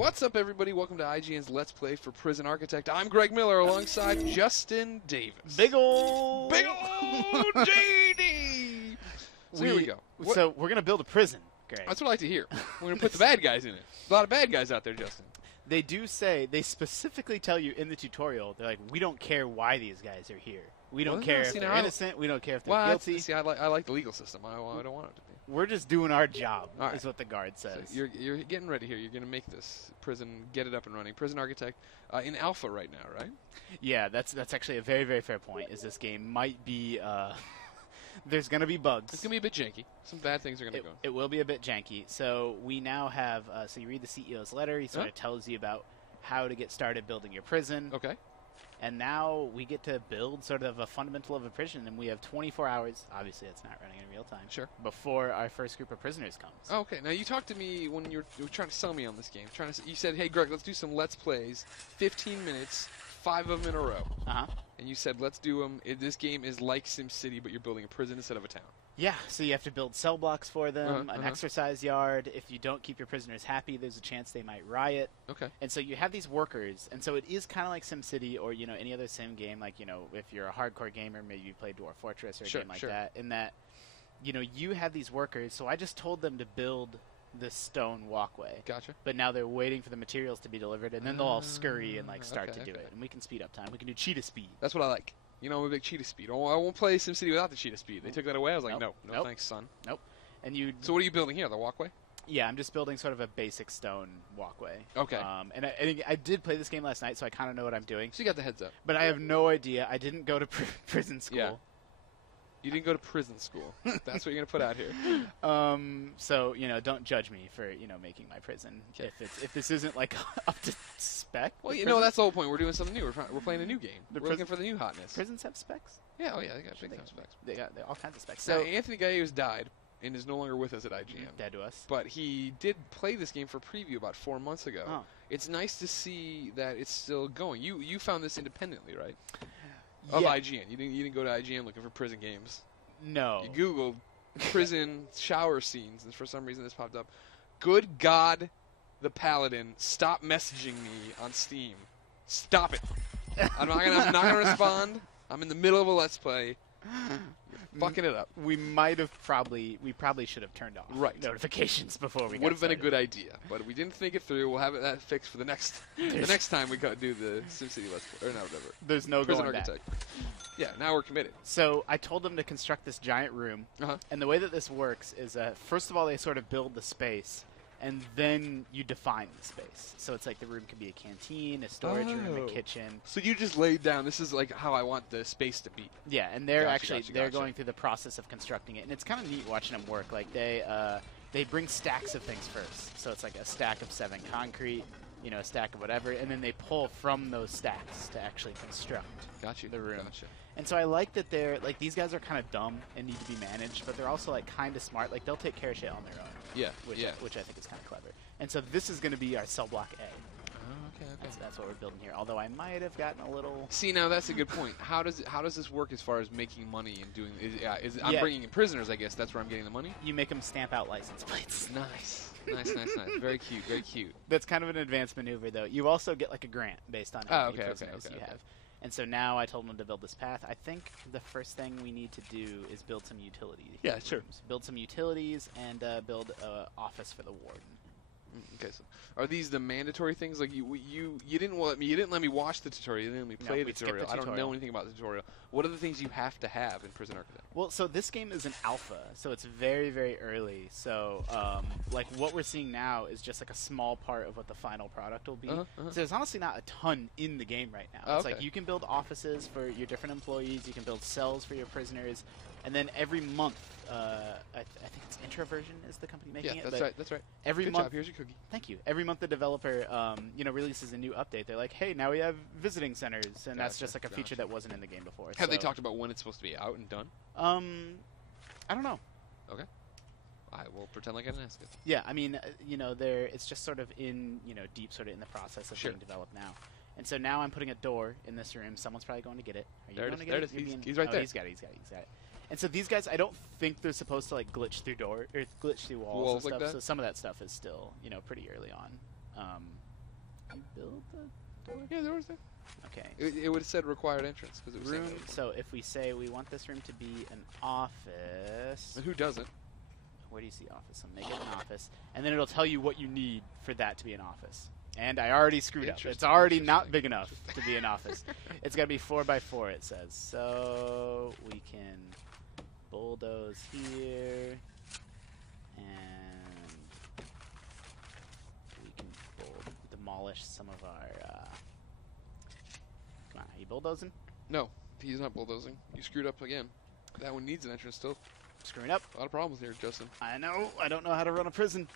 What's up, everybody? Welcome to IGN's Let's Play for Prison Architect. I'm Greg Miller alongside Justin Davis. Big ol' JD! So here we go. So we're going to build a prison, Greg. That's what I like to hear. We're going to put the bad guys in it. A lot of bad guys out there, Justin. They do say, they specifically tell you in the tutorial, they're like, we don't care why these guys are here. We don't care if they're innocent. We don't care if they're guilty. See, I like the legal system. I don't want it to be. We're just doing our job, right. Is what the guard says. So you're getting ready here. You're going to make this prison, get it up and running. Prison Architect in alpha right now, right? Yeah, that's actually a very, very fair point, is this game might be... there's going to be bugs. It's going to be a bit janky. Some bad things are going to go. It will be a bit janky. So we now have... so you read the CEO's letter. He sort of tells you about how to get started building your prison. Okay. And now we get to build sort of a fundamental of a prison, and we have 24 hours. Obviously, it's not running in real time. Sure. Before our first group of prisoners comes. Oh, okay. Now, you talked to me when you were trying to sell me on this game. You said, hey, Greg, let's do some Let's Plays, 15 minutes, 5 of them in a row. Uh-huh. And you said, let's do them. This game is like SimCity, but you're building a prison instead of a town. Yeah, so you have to build cell blocks for them, an exercise yard. If you don't keep your prisoners happy, there's a chance they might riot. Okay. And so you have these workers, and so it is kind of like SimCity or, you know, any other sim game. Like, you know, if you're a hardcore gamer, maybe you play Dwarf Fortress or a game like that. In that, you know, you have these workers, so I just told them to build this stone walkway. Gotcha. But now they're waiting for the materials to be delivered, and then they'll all scurry and, like, start to do it. And we can speed up time. We can do cheetah speed. That's what I like. You know, I'm a big cheetah speed. I won't play SimCity without the cheetah speed. They took that away. I was like, no thanks, son. Nope. And you. So what are you building here? The walkway? Yeah, I'm just building sort of a basic stone walkway. Okay. And I did play this game last night, so I kind of know what I'm doing. So you got the heads up. But I have no idea. I didn't go to prison school. Yeah. You didn't go to prison school. That's what you're going to put out here. So, you know, don't judge me for, you know, making my prison. Okay. If this isn't, like, up to spec. Well, you know, that's the whole point. We're doing something new. We're playing a new game. We're looking for the new hotness. Prisons have specs? Yeah, oh yeah, they got big time specs. They got all kinds of specs. So now, Anthony Gallegos died and is no longer with us at IGN. Dead to us. But he did play this game for preview about 4 months ago. Oh. It's nice to see that it's still going. You found this independently, right? Yeah. Of IGN. You didn't go to IGN looking for prison games. No. You Googled prison shower scenes, and for some reason this popped up. Good God, the Paladin, stop messaging me on Steam. Stop it. I'm not gonna respond. I'm in the middle of a Let's Play. You're fucking it up. We probably should have turned off notifications before we would have been a good idea, but we didn't think it through. We'll have that fixed for the next time we do the SimCity Let's Play, or no, whatever. There's no Prison Architect. Yeah, now we're committed. So I told them to construct this giant room, and the way that this works is first of all they sort of build the space, and then you define the space. So it's like the room can be a canteen, a storage room, a kitchen. So you just laid down, this is like how I want the space to be. Yeah, and they're they're going through the process of constructing it, and it's kind of neat watching them work. Like they bring stacks of things first. So it's like a stack of 7 concrete, you know, a stack of whatever, and then they pull from those stacks to actually construct the room. Gotcha. And so I like that they're, like, these guys are kind of dumb and need to be managed, but they're also, like, kind of smart. Like, they'll take care of shit on their own. Yeah, which I think is kind of clever. And so this is going to be our cell block A. Oh, okay. That's what we're building here. Although I might have gotten a little... See, now that's a good point. How does this work as far as making money and doing... I'm bringing in prisoners, I guess. That's where I'm getting the money? You make them stamp out license plates. Nice. Nice. Very cute, very cute. That's kind of an advanced maneuver, though. You also get, like, a grant based on how many prisoners you have. And so now I told them to build this path. I think the first thing we need to do is build some utilities. Yeah, sure. Build some utilities and build an office for the warden. Okay, so are these the mandatory things? Like you didn't let me watch the tutorial. You didn't let me play the tutorial. I don't know anything about the tutorial. What are the things you have to have in Prison Architect? Well, so this game is an alpha, so it's very, very early. So like what we're seeing now is just like a small part of what the final product will be. So there's honestly not a ton in the game right now. It's like you can build offices for your different employees. You can build cells for your prisoners. And then every month, I think it's Introversion is the company making it. Yeah, that's right. Every Good month, job. Here's your cookie. Thank you. Every month the developer, releases a new update. They're like, hey, now we have visiting centers, and that's just like a feature that wasn't in the game before. Have they talked about when it's supposed to be out and done? I don't know. Okay. I will pretend like I didn't ask it. Yeah, I mean, it's just sort of in, deep sort of in the process of being developed now. And so now I'm putting a door in this room. Someone's probably going to get it. Are you going to get it? He's right there. He's got it. And so these guys, I don't think they're supposed to like glitch through walls and stuff. Like that? So some of that stuff is still, pretty early on. you build the door? Yeah, there was there. Okay. It would have said required entrance because it was Room. So if we say we want this room to be an office, and who doesn't? Where do you see office? So make it an office, and then it'll tell you what you need for that to be an office. And I already screwed up. It's already not big enough to be an office. It's got to be 4x4, it says. So we can bulldoze here, and we can demolish some of our... Come on, are you bulldozing? No, he's not bulldozing. You screwed up again. That one needs an entrance still. Screwing up. A lot of problems here, Justin. I know. I don't know how to run a prison.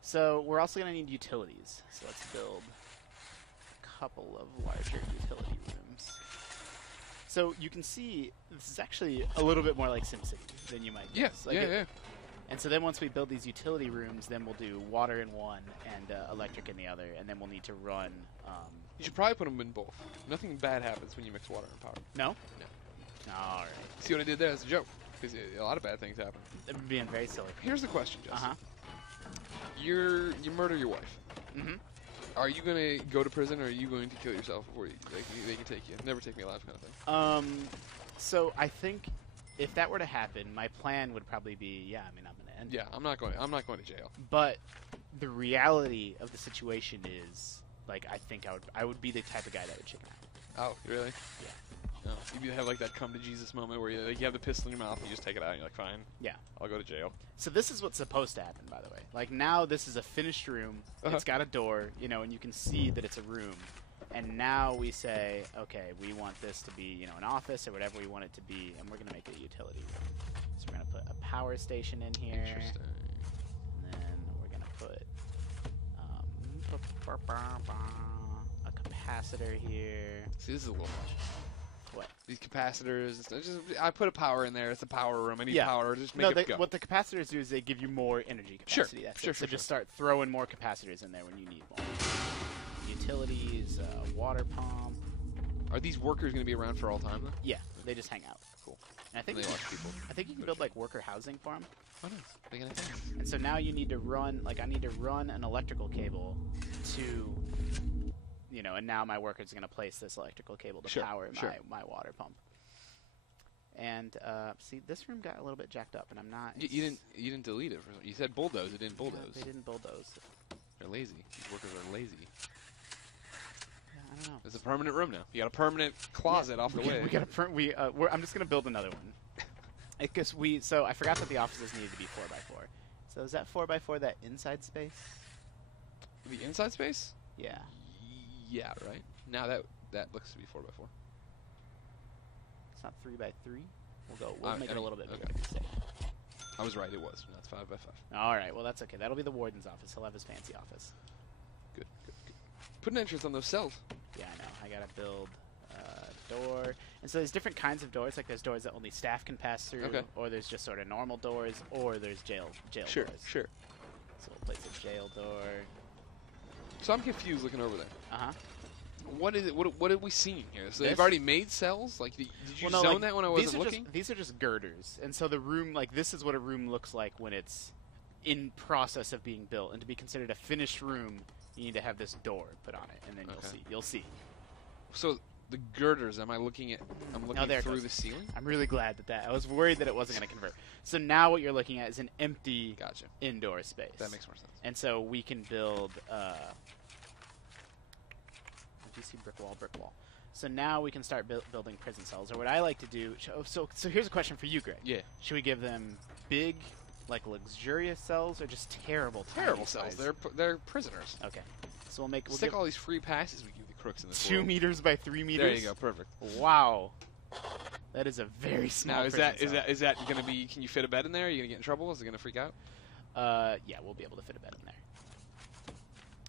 So we're also going to need utilities. So let's build a couple of larger utility rooms. So you can see this is actually a little bit more like SimCity than you might guess. Yeah, yeah. And so then once we build these utility rooms, then we'll do water in one and electric in the other, and then we'll need to run... you should probably put them in both. Nothing bad happens when you mix water and power. No? No. All right. See what I did there? It's a joke. Because a lot of bad things happen. They're being very silly. Here's the question, Justin. You murder your wife. Mm-hmm. Are you going to go to prison, or are you going to kill yourself before they can take you? Never take me alive kind of thing. So I think if that were to happen, my plan would probably be, I'm going to end. Yeah, I'm not going to jail. But the reality of the situation is, I think I would be the type of guy that would chicken out. Oh, really? Yeah. No. You have like that come to Jesus moment where you have the pistol in your mouth and you just take it out and you're like, fine. Yeah. I'll go to jail. So this is what's supposed to happen, by the way. Now this is a finished room. It's got a door, and you can see that it's a room. And now we say, okay, we want this to be, an office or whatever we want it to be, and we're going to make it a utility room. So we're going to put a power station in here. Interesting. And then we're going to put a capacitor here. See, this is a little much. What? These capacitors. I put a power in there. It's a power room. I need power. Just make it go. What the capacitors do is they give you more energy capacity. Sure. So just start throwing more capacitors in there when you need more. Utilities, water pump. Are these workers going to be around for all time, though? Yeah, they just hang out. Cool. And I think they watch people. I think you can build worker housing for them. Oh, nice. Big enough. And so now you need to run I need to run an electrical cable to and now my worker's going to place this electrical cable to power my water pump. And see, this room got a little bit jacked up, and I'm not. You didn't delete it. You said bulldoze. It didn't bulldoze. Yeah, they didn't bulldoze. They're lazy. These workers are lazy. Yeah, I don't know. There's a permanent room now. You got a permanent closet off the way. We got a I'm just going to build another one. Because so I forgot that the offices needed to be 4x4. So is that 4x4 that inside space? The inside space? Yeah. Yeah, right. Now that looks to be 4x4. It's not 3x3. We'll make it a little bit bigger. Okay. I was right. It was. Now it's 5x5. All right. Well, that's okay. That'll be the warden's office. He'll have his fancy office. Good. Put an entrance on those cells. Yeah, I know. I gotta build a door. And so there's different kinds of doors. There's doors that only staff can pass through, or there's just sort of normal doors, or there's jail doors. Sure. So we'll place a jail door. So I'm confused looking over there. What is it? What are we seeing here? So they've already made cells? Did you zone that when I wasn't looking? These are just girders. And so the room, this is what a room looks like when it's in process of being built. And to be considered a finished room, you need to have this door put on it, and then you'll see. So the girders, I'm looking through the ceiling? I'm really glad that I was worried that it wasn't going to convert. So now what you're looking at is an empty indoor space. That makes more sense. And so we can build you see brick wall. So now we can start building prison cells. Or what I like to do, so here's a question for you, Greg. Yeah. Should we give them big, luxurious cells, or just terrible cells? Size? They're prisoners. Okay. So we'll stick all these free passes we give the crooks in this 2 meters by 3 meters. There you go. Perfect. Wow. That is a very small. Now is that going to be? Can you fit a bed in there? Are you going to get in trouble? Is it going to freak out? Yeah, we'll be able to fit a bed in there.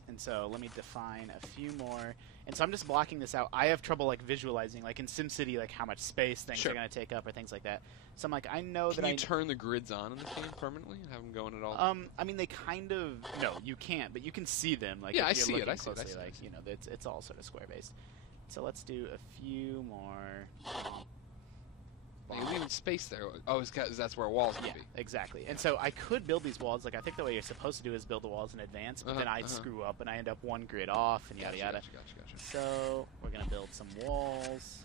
And so let me define a few more. And so I'm just blocking this out. I have trouble visualizing, in SimCity, how much space things are going to take up or things like that. So I'm I know that Can you turn the grids on in the game permanently and have them going at all? I mean, they kind of. No, you can't, but you can see them. Yeah, I if see you're it. looking closely, it's all sort of square based. So let's do a few more. You're leaving space there. Oh, that's where walls would be. Exactly. And so I could build these walls. Like, I think the way you're supposed to do is build the walls in advance, but then I'd screw up and I end up one grid off and yada yada. Gotcha. So we're going to build some walls.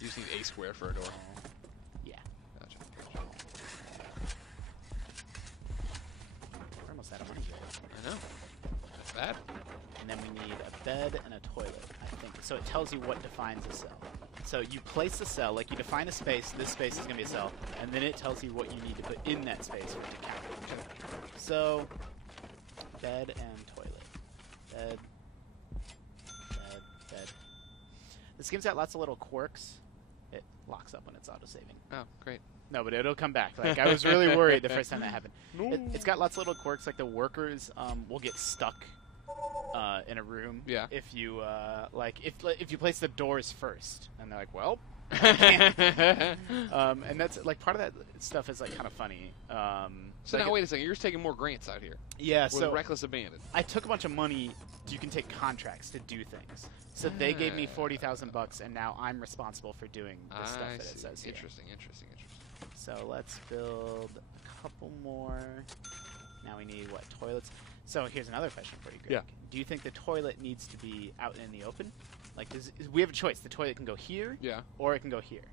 You just need a square for a door. Yeah. Gotcha. We're almost out of money here. I know. That's bad. And then we need a bed and a toilet, I think. So it tells you what defines a cell. So you place the cell, like you define a space, this space is going to be a cell, and then it tells you what you need to put in that space for it to count. So, bed and toilet. Bed. This gives out lots of little quirks. It locks up when it's auto-saving. Oh, great. No, but it'll come back. Like, I was really worried the first time that happened. It's got lots of little quirks, like the workers will get stuck in a room. Yeah. If you if you place the doors first, and they're like, well, I can't. And that's like part of that stuff is like kind of funny. So now wait a second, you're just taking more grants out here. Yeah. With So reckless abandon. I took a bunch of money. You can take contracts to do things. So they gave me $40,000, and now I'm responsible for doing the stuff that it says here. Interesting. So let's build a couple more. Now we need what, toilets? So here's another question for you, Greg. Yeah. Do you think the toilet needs to be out in the open? Like, we have a choice. The toilet can go here, or it can go here.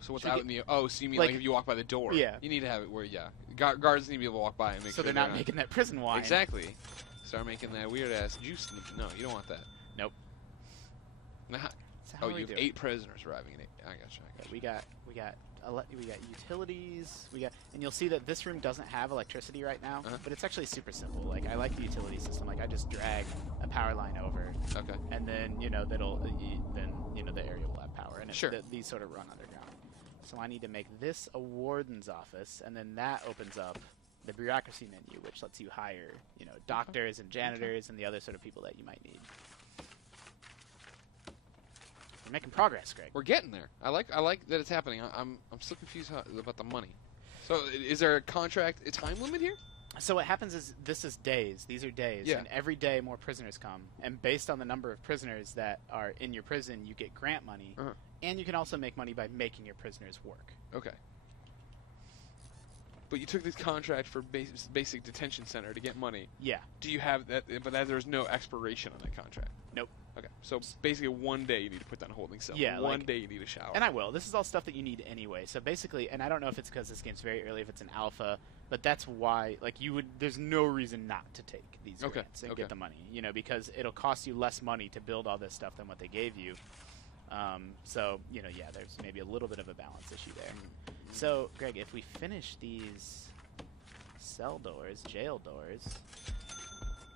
So what's out in the... Oh, so you mean like if you walk by the door? Yeah. You need to have it where, guards need to be able to walk by and make sure they're not making that prison wine. Exactly. Start making that weird-ass juice. No, you don't want that. Nope. Nah. So you have 8 prisoners arriving in 8. I gotcha. We got utilities. And you'll see that this room doesn't have electricity right now, but it's actually super simple. Like, I like the utility system. Like, I just drag a power line over. Okay. And then the area will have power, and these sort of run underground. So I need to make this a warden's office, and then that opens up the bureaucracy menu, which lets you hire, doctors and janitors and the other sort of people that you might need. We're making progress, Greg. We're getting there. I like that it's happening. I'm still confused about the money. So is there a time limit here? So what happens is this is days. These are days, and every day more prisoners come. And based on the number of prisoners that are in your prison, you get grant money, and you can also make money by making your prisoners work. Okay. But you took this contract for basic detention center to get money. Yeah. Do you have that? But there's no expiration on that contract. Nope. Okay. So basically, one day you need to put down a holding cell. Yeah. One day you need a shower. And I will. This is all stuff that you need anyway. So basically, and I don't know if it's because this game's very early, if it's an alpha, but that's why. Like there's no reason not to take these grants and get the money. Because it'll cost you less money to build all this stuff than what they gave you. So there's maybe a little bit of a balance issue there. So, Greg, if we finish these cell doors, jail doors,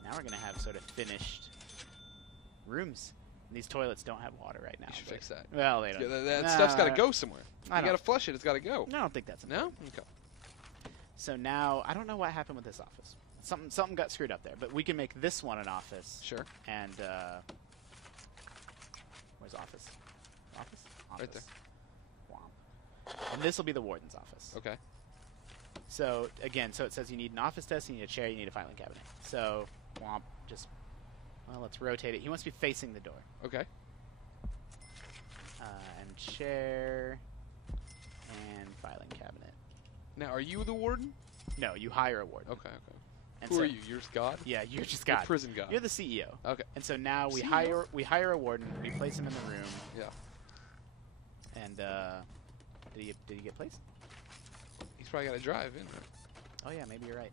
now we're going to have sort of finished rooms. And these toilets don't have water right now. You should fix that. Well, they don't. That stuff's got to go somewhere. You got to flush it. It's got to go. I don't think that's enough. No? Okay. So now, I don't know what happened with this office. Something got screwed up there. But we can make this one an office. Sure. And, where's office? Office? Right there. And this will be the warden's office. Okay. So, again, it says you need an office desk, you need a chair, you need a filing cabinet. So, let's rotate it. He wants to be facing the door. Okay. And chair, and filing cabinet. Now, are you the warden? No, you hire a warden. Okay. And Who are you? You're just God? Yeah, you're just God. You're prison God. You're the CEO. Okay. And so now we hire a warden, we place him in the room. Yeah. And, did he get placed? He's probably got to drive in, right? Oh yeah, maybe you're right.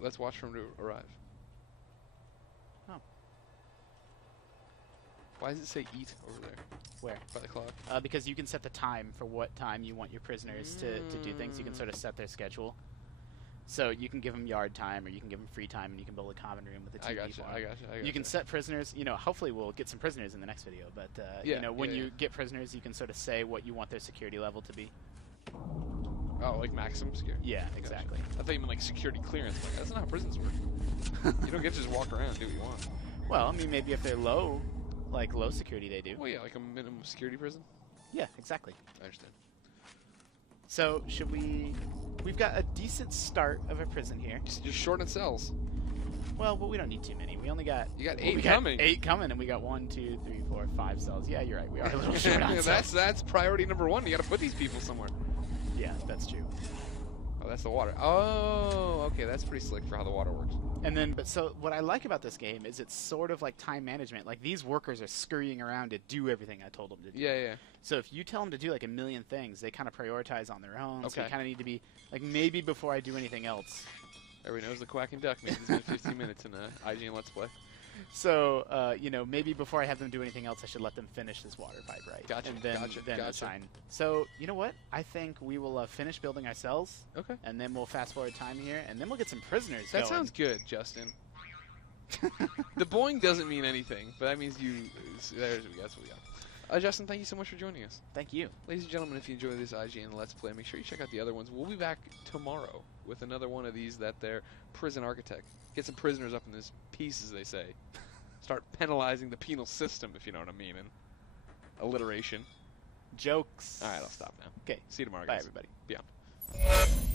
Let's watch for him to arrive. Oh. Why does it say eat over there? Where? By the clock. Because you can set the time for what time you want your prisoners to do things. You can sort of set their schedule. So you can give them yard time, or you can give them free time, and you can build a common room with a TV. I gotcha. You can set prisoners. Hopefully we'll get some prisoners in the next video. But when you get prisoners, you can sort of say what you want their security level to be. Oh, like maximum security? Yeah, exactly. Gotcha. I thought you meant like security clearance. Like, that's not how prisons work. You don't get to just walk around and do what you want. Well, I mean, maybe if they're low security, they do. Well, yeah, like a minimum security prison. Yeah, exactly. I understand. So, should we... We've got a decent start of a prison here. Just shorten cells. Well, but we don't need too many. We only got... You got 8 coming. 8 coming, and we got 1, 2, 3, 4, 5 cells. Yeah, you're right. We are a little short on cells. That's priority number 1. You got to put these people somewhere. Yeah, that's true. Oh, that's the water. Oh, okay. That's pretty slick for how the water works. And then, but so what I like about this game is it's sort of like time management. Like, these workers are scurrying around to do everything I told them to do. Yeah, yeah. So if you tell them to do like a million things, they kind of prioritize on their own. Okay. So you kind of need to be like, maybe before I do anything else. Everybody knows the quacking duck means it's been 15 minutes in IGN Let's Play. So, you know, maybe before I have them do anything else, I should let them finish this water pipe, right? Gotcha, And then, gotcha. assign. So, you know what? I think we will finish building our cells. Okay. And then we'll fast forward time here, and then we'll get some prisoners That going. sounds good, Justin. The boing doesn't mean anything, but that means you... That's what we got. Justin, thank you so much for joining us. Thank you. Ladies and gentlemen, if you enjoy this IGN Let's Play, make sure you check out the other ones. We'll be back tomorrow with another one of these that they're prison architect. Get some prisoners up in this piece, as they say. Start penalizing the penal system, if you know what I mean. And alliteration. Jokes. All right, I'll stop now. Okay. See you tomorrow, Bye, guys. everybody. Be on.